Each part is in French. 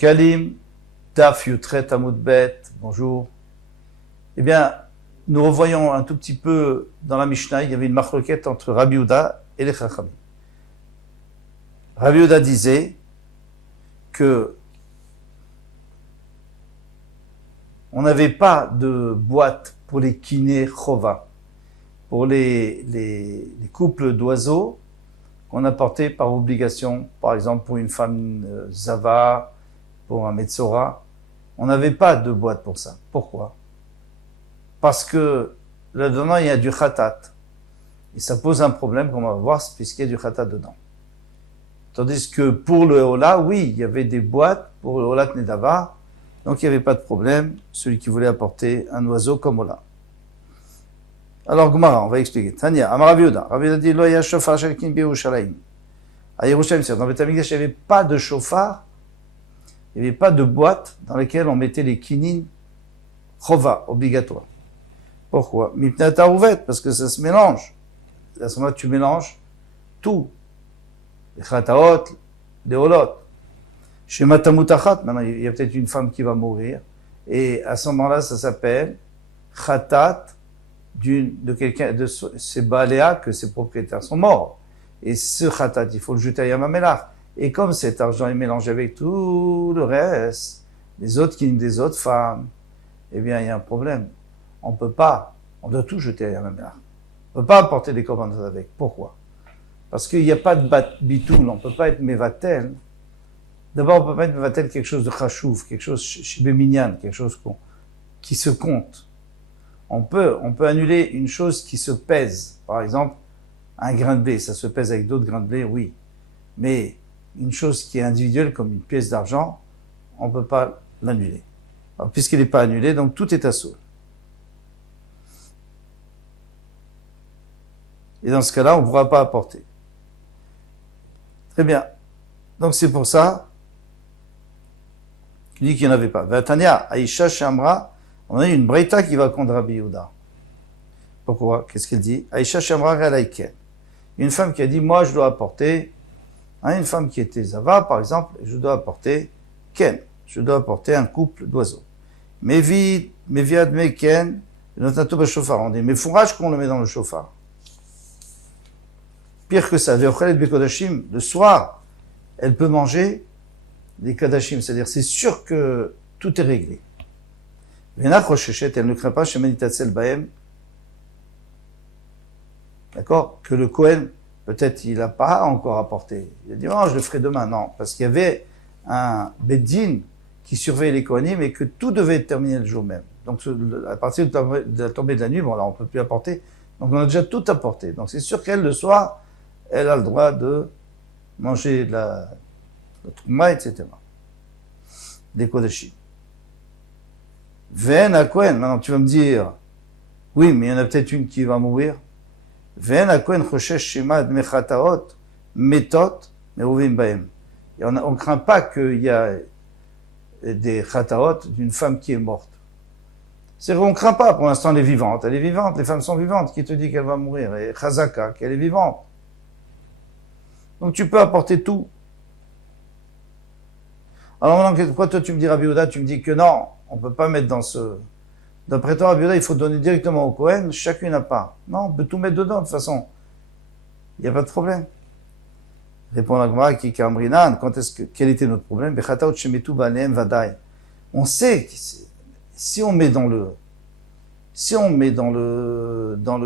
Shkalim, Taf Yutret Amud Bet, bonjour. Eh bien, nous revoyons un tout petit peu dans la Mishnah, il y avait une marloquette entre Rabbi Yehuda et les Chachamim. Rabbi Yehuda disait que on n'avait pas de boîte pour les kinés chova, pour les couples d'oiseaux qu'on apportait par obligation, par exemple pour une femme zava, pour un metzora. On n'avait pas de boîte pour ça. Pourquoi? Parce que là-dedans, il y a du khatat. Et ça pose un problème, comme on va voir, puisqu'il y a du khatat dedans. Tandis que pour le hola, oui, il y avait des boîtes pour le holat nedava, donc il n'y avait pas de problème, celui qui voulait apporter un oiseau comme hola. Alors, Gemara, on va expliquer. Tania, Amar Rabbi Yehuda. Rabbi Yehuda dit, Lo ya shofar shel kin b'Yerushalayim. À Yerushalayim, c'est dans Beth Amikdash, il n'y avait pas de chauffard, il n'y avait pas de boîte dans laquelle on mettait les kinin chova, obligatoire. Pourquoi? Mipnei tarouvet, parce que ça se mélange. À ce moment-là, tu mélanges tout. Les chataot, les holot. Chez Matamutachat, maintenant, il y a peut-être une femme qui va mourir, et à ce moment-là, ça s'appelle chatat de quelqu'un, de ses baléas, que ses propriétaires sont morts. Et ce khatat, il faut le jeter à Yamamelach. Et comme cet argent est mélangé avec tout le reste, les autres qui des autres femmes, eh bien, il y a un problème. On doit tout jeter à Yamamelach. On ne peut pas apporter des commandants avec. Pourquoi? Parce qu'il n'y a pas de bitoul, on ne peut pas être mevatel. D'abord, on ne peut pas être mevatel quelque chose de chashuv, quelque chose shibéminyan, quelque chose qui se compte. On peut annuler une chose qui se pèse. Par exemple, un grain de blé, ça se pèse avec d'autres grains de blé, oui. Mais une chose qui est individuelle, comme une pièce d'argent, on ne peut pas l'annuler. Alors, puisqu'elle n'est pas annulée, donc tout est assaut. Et dans ce cas-là, on ne pourra pas apporter. Très bien. Donc c'est pour ça qu'il dit qu'il n'y en avait pas. Vatania, Aïcha Shamra, on a une breita qui va contre Rabbi Yehuda. Pourquoi? Qu'est-ce qu'elle dit? Aïcha Shamra Relaiken. Une femme qui a dit, moi je dois apporter, une femme qui était Zava par exemple, je dois apporter Ken. Je dois apporter un couple d'oiseaux. Meviad me Ken, notato b'shofar. On dit, mais fourrage qu'on le met dans le chauffard. Pire que ça, le soir, elle peut manger des kadashim, c'est-à-dire c'est sûr que tout est réglé. Elle ne craint pas chez Meditatzel Bahem, d'accord, que le Kohen, peut-être il n'a pas encore apporté. Il a dit, oh, je le ferai demain. Non, parce qu'il y avait un Beddin qui surveillait les Kohanim et que tout devait être terminé le jour même. Donc à partir de la tombée de la nuit, bon là on ne peut plus apporter. Donc on a déjà tout apporté. Donc c'est sûr qu'elle, le soir, elle a le droit de manger de la trouma, etc. Des kodashim. Ven à Kohen. Maintenant, tu vas me dire, oui, mais il y en a peut-être une qui va mourir. Ven à Kohen choshesh shema mechataot metot meruvim baem. Et on ne craint pas qu'il y a des chataot d'une femme qui est morte. C'est vrai, on ne craint pas. Pour l'instant, elle est vivante. Elle est vivante. Les femmes sont vivantes. Qui te dit qu'elle va mourir? Et chazaka, qu'elle est vivante. Donc tu peux apporter tout. Alors maintenant, pourquoi toi tu me dis Rabbi Yehuda, tu me dis que non, on ne peut pas mettre dans ce... D'après toi, Rabbi Yehuda, il faut donner directement au Kohen, chacune n'a pas. Non, on peut tout mettre dedans, de toute façon. Il n'y a pas de problème. Répond la Gemara, qui Kamrinan, quel était notre problème? On sait que si on met dans le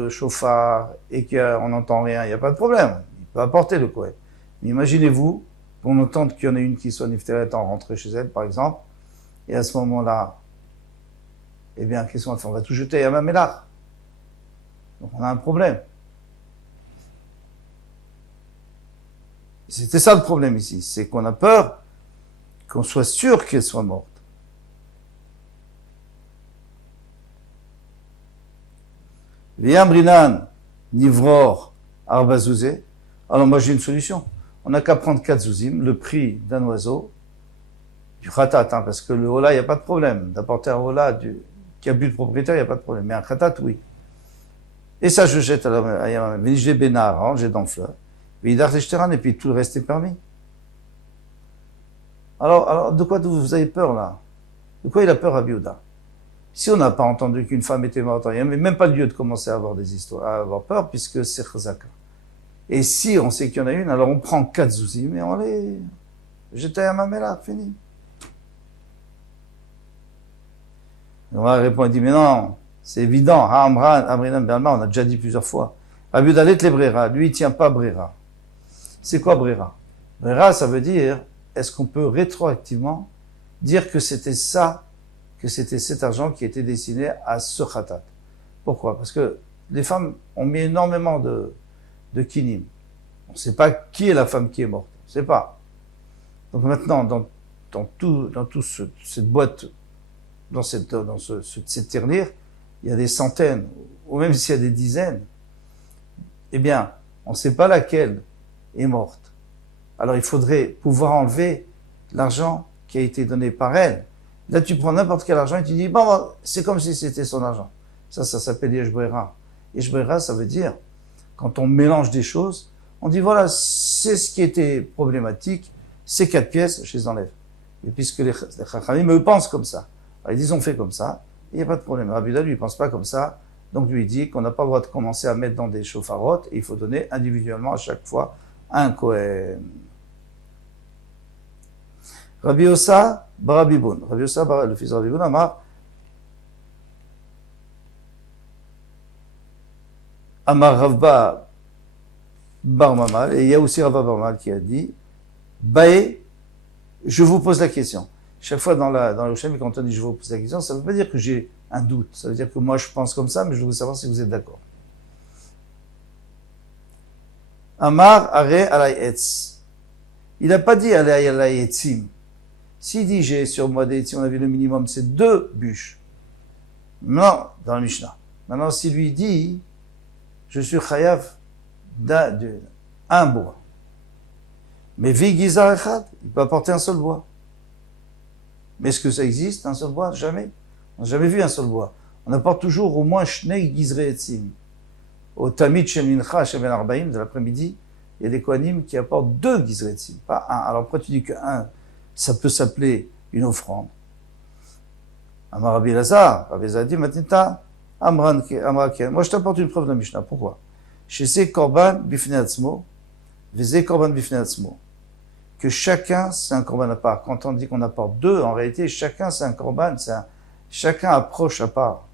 chauffard et qu'on n'entend rien, il n'y a pas de problème. Il peut apporter le Kohen. Mais imaginez-vous, qu'on entende qu'il y en a une qui soit nifteret en rentrée chez elle, par exemple, et à ce moment-là, eh bien, qu'est-ce qu'on va faire? On va tout jeter à Yamamelach. Donc on a un problème. C'était ça le problème ici, c'est qu'on a peur qu'on soit sûr qu'elle soit morte. V'yamrinan nivror arbazouzé. Alors moi j'ai une solution. On n'a qu'à prendre 4 zouzim, le prix d'un oiseau, du khatat, parce que le hola, il n'y a pas de problème. D'apporter un hola qui a bu de propriétaire, il n'y a pas de problème. Mais un khatat, oui. Et ça, je jette à la Vénigé Bénar, j'ai dans le fleuve. Et puis tout le reste est permis. Alors, de quoi vous avez peur là? De quoi il a peur, Rabbi Yehuda? Si on n'a pas entendu qu'une femme était morte, il n'y a même pas lieu de commencer à avoir des histoires, à avoir peur, puisque c'est chazaka. Et si on sait qu'il y en a une, alors on prend 4 zouzim et on les jette à Mamela, fini. On va répondre, il dit, mais non, c'est évident, Amrinam Berma, on a déjà dit plusieurs fois. Rabbi Yehuda les brera, lui il tient pas brera. C'est quoi brera? Brera, ça veut dire, est-ce qu'on peut rétroactivement dire que c'était ça, que c'était cet argent qui était destiné à ce khatat? Pourquoi? Parce que les femmes ont mis énormément de kinim. On ne sait pas qui est la femme qui est morte. On ne sait pas. Donc maintenant, dans tout cette boîte, dans cette tirelire, il y a des centaines, ou même s'il y a des dizaines, eh bien, on ne sait pas laquelle est morte. Alors il faudrait pouvoir enlever l'argent qui a été donné par elle. Là, tu prends n'importe quel argent et tu dis, bon, c'est comme si c'était son argent. Ça s'appelle Yesh Brera. Yesh Brera, ça veut dire, quand on mélange des choses, on dit, voilà, c'est ce qui était problématique, ces 4 pièces, je les enlève. Et puisque les Chachamim, eux, pensent comme ça. Alors, ils disent, on fait comme ça, il n'y a pas de problème. Rabbi Yehuda, lui, il pense pas comme ça. Donc, lui, il dit qu'on n'a pas le droit de commencer à mettre dans des chauffarottes, et il faut donner individuellement à chaque fois un Kohen. Rabbi Ossa, Rabbi Boun. Rabbi Ossa, le fils de Rabbi Boun, Amar Ravba Bar Mamal, et il y a aussi Ravba Bar Mamal qui a dit, Bae, je vous pose la question. Chaque fois dans le Shem, quand on dit je vous pose la question, ça ne veut pas dire que j'ai un doute. Ça veut dire que moi je pense comme ça, mais je veux savoir si vous êtes d'accord. Amar Are Alay Etz. Il n'a pas dit Alay Alay Etzim. S'il dit j'ai sur moi des Etzim, on a vu le minimum, c'est 2 bûches. Non, dans le Mishnah. Maintenant, s'il lui dit je suis chayav d'un bois. Mais vigizar echad, il peut apporter un seul bois. Mais est-ce que ça existe, un seul bois? Jamais. On n'a jamais vu un seul bois. On apporte toujours au moins shnei gizrei etzim. Au tamid shel mincha shel ben arbaim de l'après-midi, il y a des kohanim qui apportent 2 gizrei etzim, pas un. Alors pourquoi tu dis que un, ça peut s'appeler une offrande? Amar Rabbi Elazar, Rabbi Elazar dit matinta amran ken. Moi je t'apporte une preuve de la Mishnah. Pourquoi? Chez ces korban bifnei atzmo, vezé korban bifnei atzmo. Que chacun, c'est un korban à part. Quand on dit qu'on apporte 2, en réalité, chacun, c'est un korban, chacun approche à part.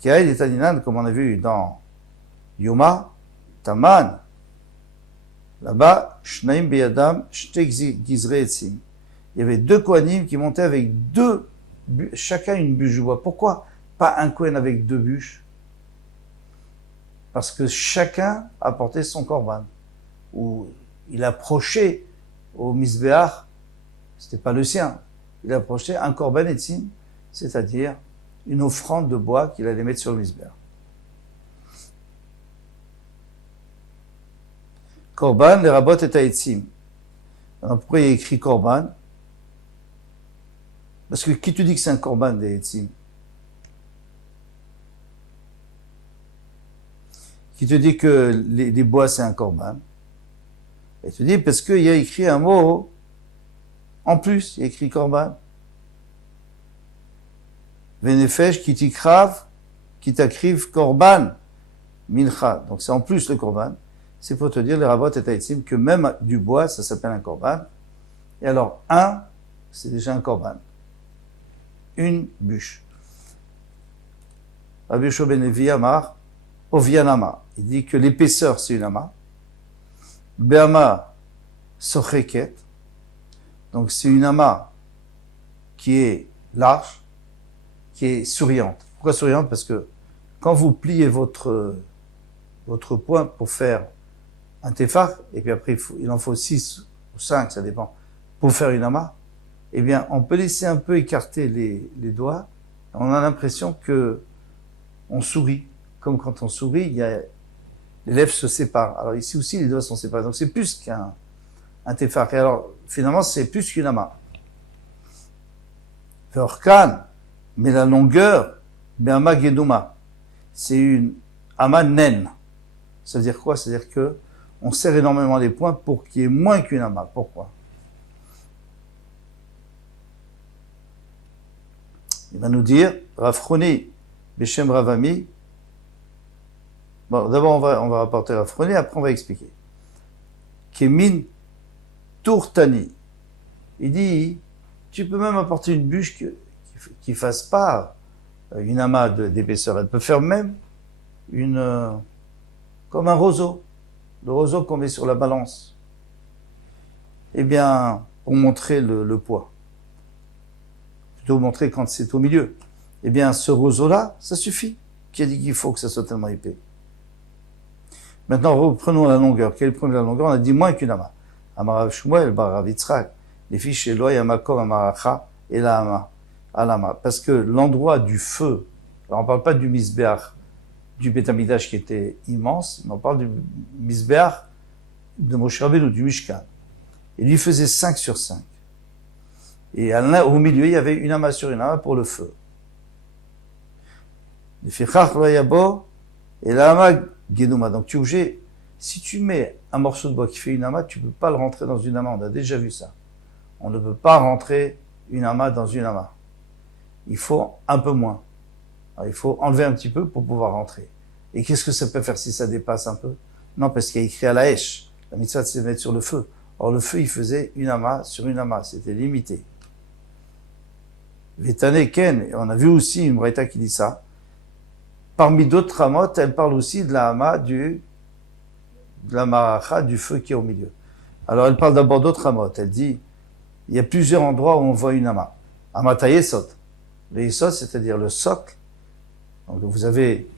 Kiaïd et Tadinan, comme on a vu dans Yoma, Taman, là-bas, Shnaim Beyadam, Shtek Gizre Etzim. Il y avait 2 kohanim qui montaient avec 2, chacun une bûche de bois. Pourquoi pas un kohen avec 2 bûches? Parce que chacun apportait son korban. Ou il approchait au Misbéach, c'était pas le sien. Il approchait un korban etzim, c'est-à-dire une offrande de bois qu'il allait mettre sur le Misbéach. Korban, les rabot et etzim. Alors pourquoi il y a écrit korban? Parce que qui te dit que c'est un korban des etzim? Qui te dit que les bois c'est un korban? Et tu dis, parce qu'il y a écrit un mot, en plus, il y a écrit korban. Venefesh, qui tikrav, qui t'akriv korban, mincha. Donc c'est en plus le korban. C'est pour te dire, les rabot et taïtzim, que même du bois, ça s'appelle un korban. Et alors, un, c'est déjà un korban. Une bûche. Rabbi Yoshua ben Levi Amar, Ovianama. Il dit que l'épaisseur, c'est une ama. Be'ama socheket, donc c'est une ama qui est large, qui est souriante. Pourquoi souriante? Parce que quand vous pliez votre poing pour faire un tefach, et puis après il en faut 6 ou 5, ça dépend, pour faire une ama, eh bien on peut laisser un peu écarter les doigts, on a l'impression que on sourit. Comme quand on sourit, les lèvres se séparent. Alors ici aussi, les doigts sont séparés. Donc c'est plus qu'un tefach. Et alors, finalement, c'est plus qu'une ama. Orkan, mais la longueur, ama geduma, c'est une ama naine. Ça veut dire quoi? C'est-à-dire que on serre énormément les poings pour qu'il y ait moins qu'une ama. Pourquoi? Il va nous dire, Rav Chroni, Beshem Ravami. Bon, d'abord, on va rapporter Rav Chroni, après on va expliquer. Kemin Tourtani. Il dit, tu peux même apporter une bûche qui fasse pas une amas d'épaisseur. Elle peut faire même comme un roseau. Le roseau qu'on met sur la balance. Eh bien, pour montrer le poids. Plutôt montrer quand c'est au milieu. Eh bien, ce roseau-là, ça suffit. Qui a dit qu'il faut que ça soit tellement épais? Maintenant, reprenons la longueur. Quel est le problème de la longueur? On a dit moins qu'une amas. Amarav Shmuel, Barav Yitzhak, les fiches Eloi, Amakom, Amaracha, et la Ama, Alama. Parce que l'endroit du feu, alors on parle pas du Misbeach, du Beth Amikdash qui était immense, mais on parle du Misbeach de Moshe Rabbeinu, du Mishkan. Il lui faisait 5 sur 5. Et au milieu, il y avait une amas sur une amas pour le feu. Il fait Chach lo yabo, et la amas Geduma. Donc tu es obligé, si tu mets un morceau de bois qui fait une amas, tu ne peux pas le rentrer dans une amas. On a déjà vu ça. On ne peut pas rentrer une amas dans une amas. Il faut un peu moins. Alors, il faut enlever un petit peu pour pouvoir rentrer. Et qu'est-ce que ça peut faire si ça dépasse un peu? Non, parce qu'il y a écrit à la Hesh. La mitzvah, c'est de mettre sur le feu. Or, le feu, il faisait une amas sur une amas. C'était limité. Vétane Ken, on a vu aussi une braïta qui dit ça. Parmi d'autres ramot, elle parle aussi de la amas de la maracha, du feu qui est au milieu. Alors, elle parle d'abord d'autres ramot. Elle dit, il y a plusieurs endroits où on voit une amas. Amata Yesod. Le Yesod, c'est-à-dire le socle. Donc, vous avez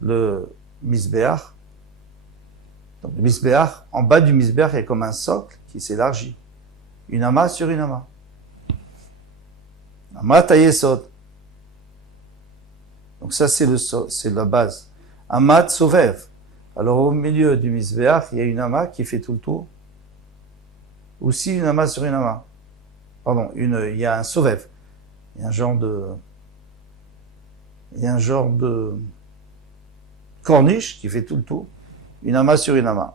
le Misbeach. Donc, le Misbeach, en bas du Misbeach, il y a comme un socle qui s'élargit. Une amas sur une amas. Amata Yesod. Donc, ça, c'est la base. Amat Sovev. Alors, au milieu du Misbeach, il y a une amas qui fait tout le tour. Aussi, une amas sur une amas. Pardon, il y a un Sovev. Il y a un genre de corniche qui fait tout le tour. Une amas sur une amas.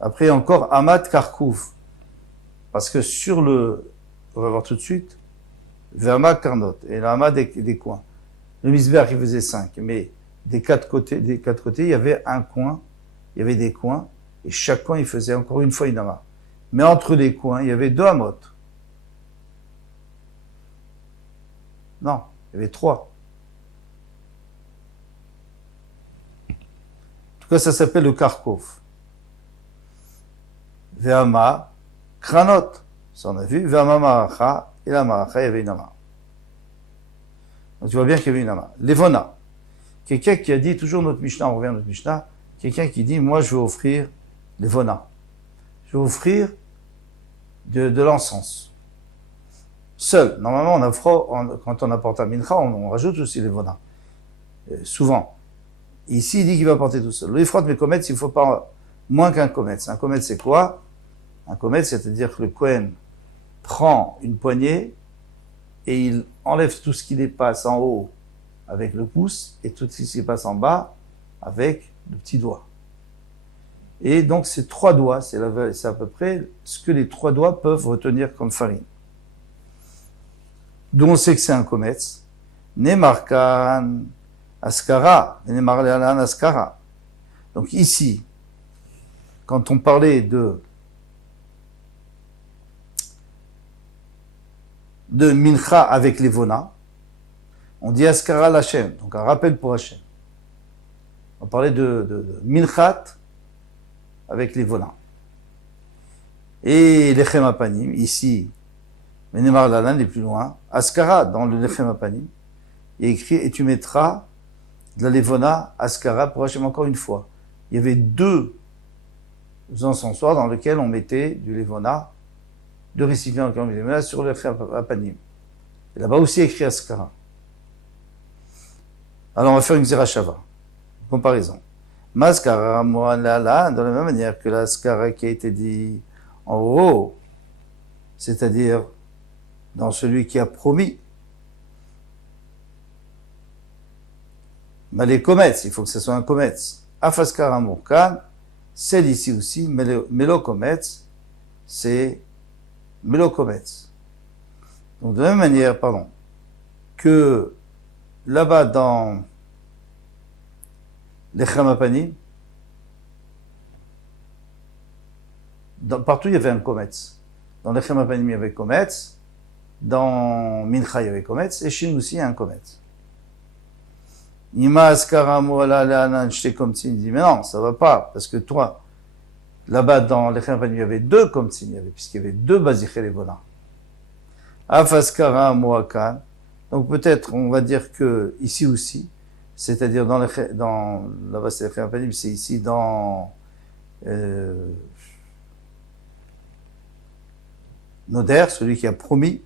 Après encore, Amat Karkouf. Parce que on va voir tout de suite, Verma Karnot. Et l'Amat des coins. Le Misbeach, il faisait 5. Mais des quatre côtés, il y avait un coin. Il y avait des coins. Et chaque coin, il faisait encore une fois une amas. Mais entre les coins, il y avait 2 amot. Non, il y avait 3. En tout cas, ça s'appelle le Karkov. Ve'ama, Kranot. Ça on a vu. Ve'ama Maracha. Et la Maracha, il y avait une ama. Donc tu vois bien qu'il y avait une ama. Levona. Quelqu'un qui a dit, toujours notre Mishnah, on revient à notre Mishnah, quelqu'un qui dit, moi je vais offrir Levona. Je vais offrir de l'encens. Seul. Normalement, quand on apporte un mincha, on rajoute aussi les vonas. Souvent. Ici, il dit qu'il va apporter tout seul. L'ifrot mais kometz, il ne faut pas moins qu'un kometz. Un kometz, c'est quoi? Un kometz, c'est-à-dire que le Kohen prend une poignée et il enlève tout ce qui dépasse en haut avec le pouce et tout ce qui passe en bas avec le petit doigt. Et donc, ces 3 doigts, c'est à peu près ce que les 3 doigts peuvent retenir comme farine. D'où on sait que c'est un kometz. Nemarkan askara, nemarlan askara. Donc ici, quand on parlait de mincha avec les vonas, on dit askara l'Hachem, donc un rappel pour Hachem. On parlait de minchat avec les vonas. Et l'Echem Apanim, ici, Menemar Lalan, les plus loin, Askara, dans le Lechem Apanim, il est écrit, et tu mettras de la Levona, Askara, pour Hachem encore une fois. Il y avait 2 encensoirs dans lesquels on mettait du Levona, 2 récipients dans lesquels on mettait du Levona sur le Lechem Apanim. Et là-bas aussi écrit Askara. Alors on va faire une Zerachava, comparaison. Maskara, Moalala, dans la même manière que l'Askara qui a été dit en haut, c'est-à-dire dans celui qui a promis. Mais les comètes, il faut que ce soit un comète. Afaskara Mourkan, celle ici aussi, Mélocomète, c'est Mélocomète. Donc de la même manière, que là-bas dans les Chamapanim, partout il y avait un kometz. Dans les Chamapanim il y avait kometz, dans Mincha il y avait kometz, et chez nous aussi il y a un kometz. Ima askara moala le'anan shte komtzin, il dit mais non, ça va pas, parce que toi, là-bas dans les Chamapanim il y avait deux komtzin, puisqu'il y avait deux baziché levona. Af askara moakan, donc peut-être on va dire que ici aussi, c'est-à-dire dans là-bas c'est les Chamapanim, c'est ici dans Noder, celui qui a promis,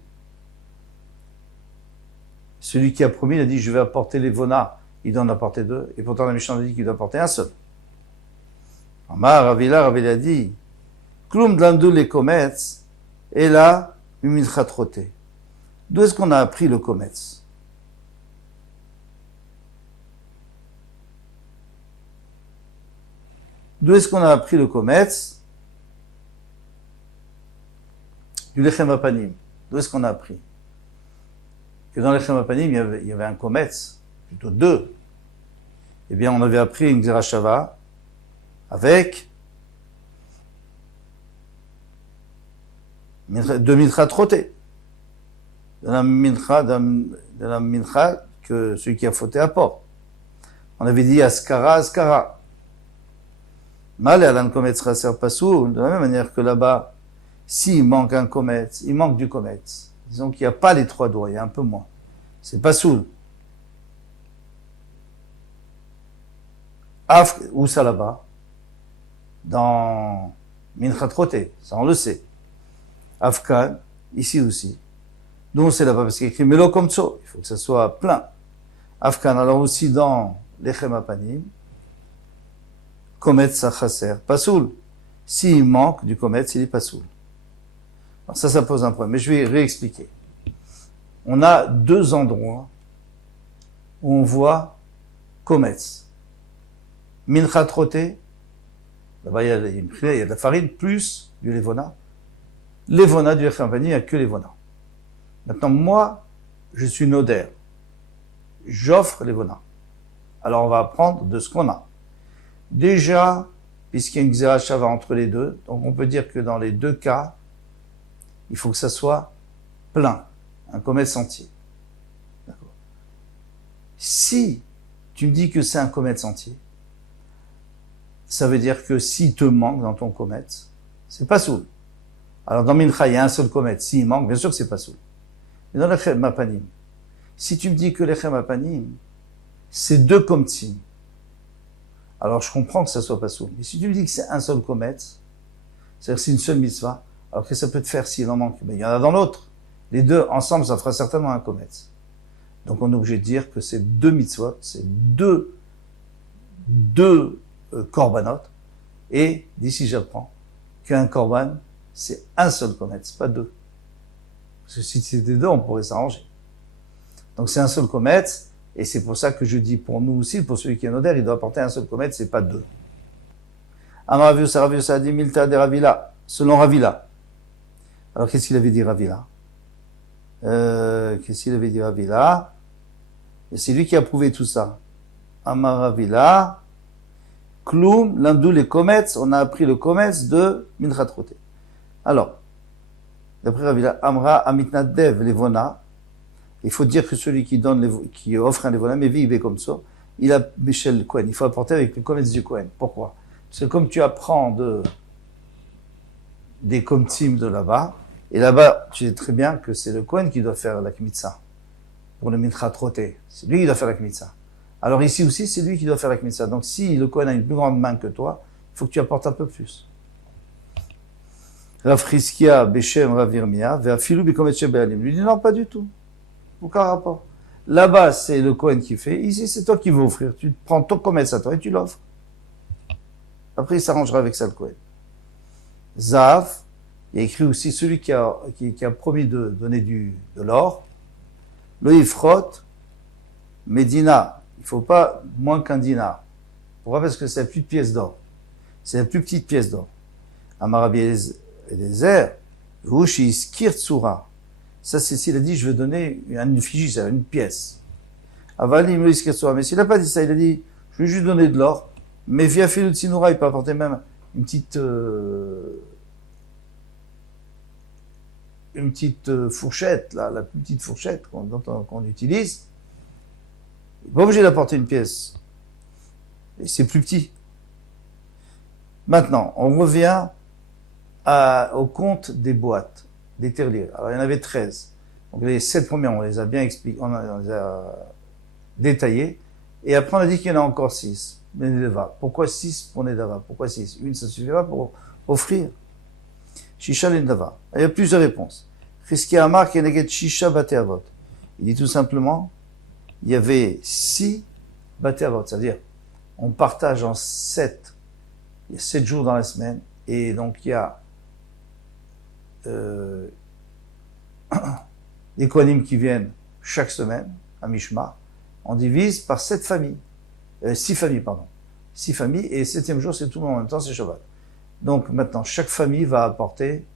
il a dit je vais apporter les Vona, il doit en apporter deux, et pourtant la Mishnah dit qu'il doit apporter un seul. Amar Ravila a dit Klum dlandu les kometz, et là, umilchat roté. D'où est-ce qu'on a appris le kometz? D'où est-ce qu'on a appris le kometz? Du lechem apanim. D'où est-ce qu'on a appris? Que dans lechem apanim, il y avait un kometz, plutôt deux. Eh bien, on avait appris une Gzerashava avec deux milchat roté. De la mincha que celui qui a fauté apporte. On avait dit askara. Mal et alan kometz raser pasou, de la même manière que là-bas, s'il manque un kometz, il manque du kometz. Disons qu'il n'y a pas les trois doigts, il y a un peu moins. C'est pasoul. Où ça là-bas? Dans Minchat Roté, ça on le sait. Afkan, ici aussi. Donc c'est là-bas parce qu'il y a écrit Melo Komtso, il faut que ça soit plein. Afkan, alors aussi dans Lechem Apanim, Kometz Chaser, pasoul. S'il manque du kometz, il est pasoul. Alors ça pose un problème, mais je vais réexpliquer. On a deux endroits où on voit kometz. Minchat roté, là-bas il y a de la farine plus du levona. Levona du Lechem, il n'y a que levona. Maintenant, moi, je suis noder. J'offre levona. Alors on va apprendre de ce qu'on a. Déjà, puisqu'il y a une Gzerashava entre les deux, donc on peut dire que dans les deux cas, il faut que ça soit plein, un kometz entier. D'accord. Si tu me dis que c'est un kometz entier, ça veut dire que s'il te manque dans ton kometz, c'est pas soul. Alors dans Mincha, il y a un seul kometz, s'il manque, bien sûr que c'est pas soul. Mais dans Lechem Apanim, si tu me dis que Lechem Apanim, c'est deux komtzim, alors je comprends que ça soit pas soul. Mais si tu me dis que c'est un seul kometz, c'est-à-dire que c'est une seule mitzvah, alors que ça peut te faire s'il en manque, mais il y en a dans l'autre. Les deux ensemble, ça fera certainement un kometz. Donc on est obligé de dire que c'est deux mitzvot, c'est deux korbanot, et d'ici j'apprends qu'un korban, c'est un seul kometz, pas deux. Parce que si c'était deux, on pourrait s'arranger. Donc c'est un seul kometz, et c'est pour ça que je dis pour nous aussi, pour celui qui est noder, il doit apporter un seul kometz, c'est pas deux. Amar Ravius a dit Milta de Ravila, selon Ravila. Alors qu'est-ce qu'il avait dit Ravila? Et c'est lui qui a prouvé tout ça. Amar Ravila, Klum, l'andou les kometz, on a appris le kometz de Minchat Roté. Alors, d'après Ravila, Amra Amitnadev Levona, il faut dire que celui qui offre un Levona, mais vive comme ça, il a Michel Cohen, il faut apporter avec le kometz du Cohen. Pourquoi? Parce que comme tu apprends des komtzim de là-bas, et là-bas, tu sais très bien que c'est le Cohen qui doit faire la kmitza, pour le Minchat Roté. C'est lui qui doit faire la kmitza. Alors ici aussi, c'est lui qui doit faire la kmitza. Donc si le Cohen a une plus grande main que toi, il faut que tu apportes un peu plus. Rav Chizkia, Beshem, Rav Yirmia, Ve'afilu bikometz shebe'alim. Lui dit non, pas du tout. Aucun rapport. Là-bas, c'est le Cohen qui fait. Ici, c'est toi qui veux offrir. Tu prends ton kometz à toi et tu l'offres. Après, il s'arrangera avec ça, le Cohen. Zav, il y a écrit aussi celui qui a promis de donner de l'or. Le Ifrot, Medina. Il faut pas moins qu'un dinar. Pourquoi? Parce que c'est la plus petite pièce d'or. C'est la plus petite pièce d'or. Amarabi Eliezer, Rushi Skir Tsura. Ça, c'est s'il a dit, je veux donner une figie, ça, une pièce. Avalim Loïs Ketsoa. Mais s'il n'a pas dit ça, il a dit, je vais juste donner de l'or, mais via Filut Sinura, il peut apporter même une petite fourchette, là, la plus petite fourchette qu'on utilise. Il n'est pas obligé d'apporter une pièce. Et c'est plus petit. Maintenant, on revient au compte des boîtes, des tirelires. Alors, il y en avait 13. Donc, les 7 premières, on les a bien expliquées, on les a détaillées. Et après, on a dit qu'il y en a encore 6. Nedava. Pourquoi 6 pour Nedava? Pourquoi 6? Une, ça suffira pour offrir. Shisha Nedava. Il y a plusieurs réponses. Chizkiah Amar Keneged Shisha Bate Avot. Il dit tout simplement, il y avait 6 Bate Avot. C'est-à-dire, on partage en 7. Il y a 7 jours dans la semaine. Et donc, il y a des Kohanim qui viennent chaque semaine à Mishmar. On divise par 6 familles, pardon. 6 familles, et le 7e jour, c'est tout le monde en même temps, c'est Shabbat. Donc maintenant, chaque famille va apporter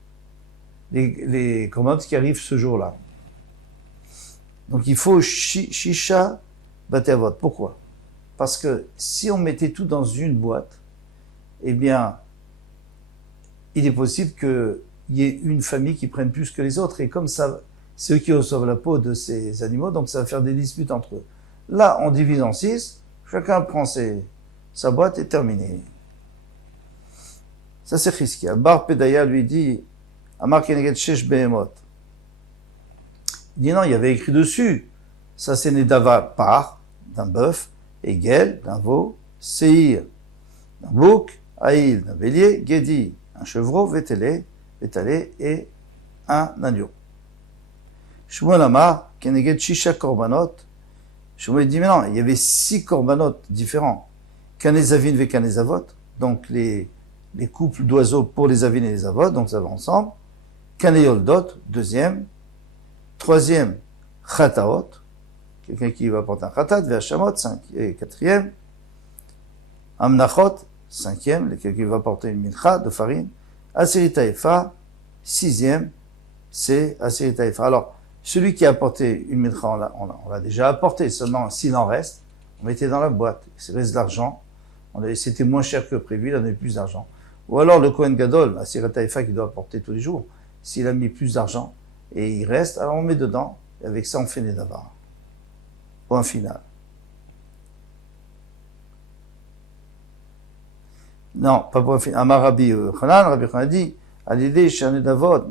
les commandes qui arrivent ce jour-là. Donc il faut Shisha Bate Avot. Pourquoi? Parce que si on mettait tout dans une boîte, eh bien, il est possible qu'il y ait une famille qui prenne plus que les autres, et comme ça, c'est eux qui reçoivent la peau de ces animaux, donc ça va faire des disputes entre eux. Là, on divise en 6, chacun prend sa boîte et terminé. Ça, c'est Chizkiah. Bar Pedaya lui dit, Amar Keneged Shesh Behemot. Il dit non, il y avait écrit dessus. Ça, c'est Nedava par, d'un bœuf, Egel, d'un veau, Seir, d'un bouc, Aïl, d'un bélier, Gedi, un chevreau, Vétalé, et un agneau. Shmuel Amar Keneged Shisha Korbanot. Shmuel dit, mais non, il y avait 6 korbanot différents. Kanezavin ve Kanezavot, donc les couples d'oiseaux pour les avines et les avot, donc ça va ensemble. Kaneyoldot, 2e. 3e, Chataot, quelqu'un qui va porter un Chatat, Ve'ashamot, 4e. Amnachot, 5e, quelqu'un qui va porter une mincha de farine. Asirita Efa, 6e, c'est Asirita Efa. Alors, celui qui a apporté une mincha, on l'a déjà apporté, seulement s'il en reste, on mettait dans la boîte. Il reste de l'argent. C'était moins cher que prévu, il en avait plus d'argent. Ou alors le Kohen Gadol, Asirita Efa, qui doit apporter tous les jours, s'il a mis plus d'argent et il reste, alors on met dedans, et avec ça on fait Nedava. Point final. Non, pas point final. Amar Rabbi Chanan dit, à l'idée, chez un Nedava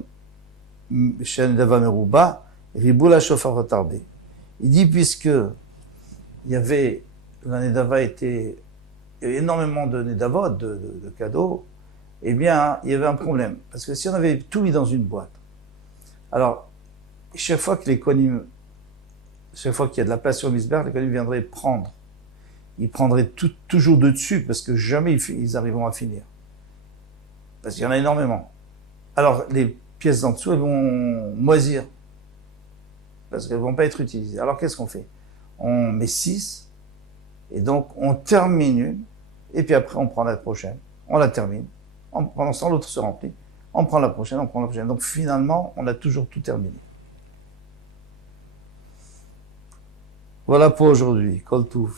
Merouba, Riboula Shofar Tarbe. Il dit, puisque il y avait, la Nedava était, il y avait énormément de Nedavot, de cadeaux, eh bien, il y avait un problème. Parce que si on avait tout mis dans une boîte, alors, chaque fois que les Kohanim, chaque fois qu'il y a de la place sur Misber, les Kohanim viendraient prendre. Ils prendraient toujours de dessus, parce que jamais ils arriveront à finir. Parce qu'il y en a énormément. Alors, les pièces d'en dessous, elles vont moisir. Parce qu'elles vont pas être utilisées. Alors, qu'est-ce qu'on fait? On met 6, et donc, on termine une, et puis après, on prend la prochaine. On la termine. Pendant ce temps, l'autre se remplit. On prend la prochaine. Donc finalement, on a toujours tout terminé. Voilà pour aujourd'hui. Kol Tuv.